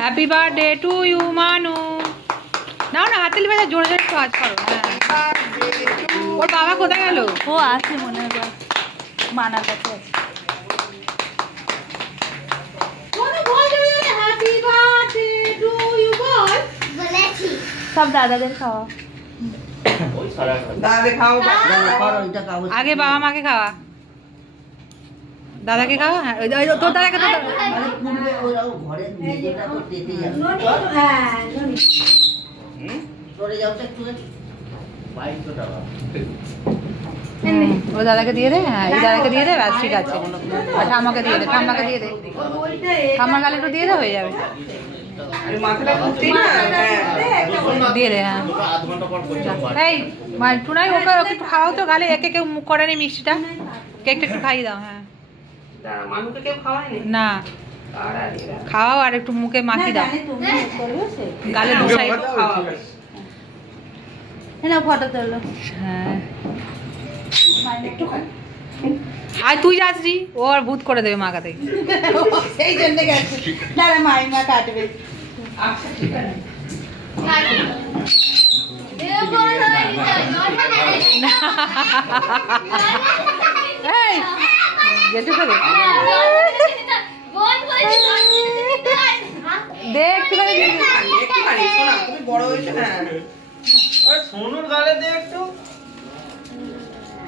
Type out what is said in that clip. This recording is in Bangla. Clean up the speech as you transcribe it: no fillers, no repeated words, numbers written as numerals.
হ্যাপি বার্থডে টু ইউ মানু। নাও না হাততালি বাজা, জোরে জোরে কাজ করো। হ্যাঁ ওর বাবা কোথায় গেল? ও আছে মনে হয় মানার কাছে আছে। সব দাদাদের খাওয়া। আগে বাবা মাকে খাওয়া, দাদাকে খাওয়া। হ্যাঁ তোর দাদাকে তো ও দাদাকে দিয়ে দে। হ্যাঁ এই দাদাকে দিয়ে দে, ব্যাস ঠিক আছে। আর ঠাম্মাকে দিয়ে দে, ঠাম্মাকে দিয়ে দে, ঠাম্মার গালে একটু দিয়ে দে, হয়ে যাবে। দিয়ে দে। হ্যাঁ এই টুনাই ওকে ওকে একটু খাওয়াও তো গালে, একে কেউ মুখ করেনি মিষ্টিটা, কেকটা একটু খাইয়ে দাও। হ্যাঁ না খাওয়াও আর একটু মুখে মাখি দাও গালে দু সাইড। হ্যাঁ ফটো তোলো। হ্যাঁ আর তুই যাচ্ছি, ও আর ভূত করে দেবে মাখাতে। সেই জন্য গেছে দাদা মাইমা কাটবে। এই যেতে পারে দে একটুখানি দিয়ে দে। সোনুর গালে দে একটু।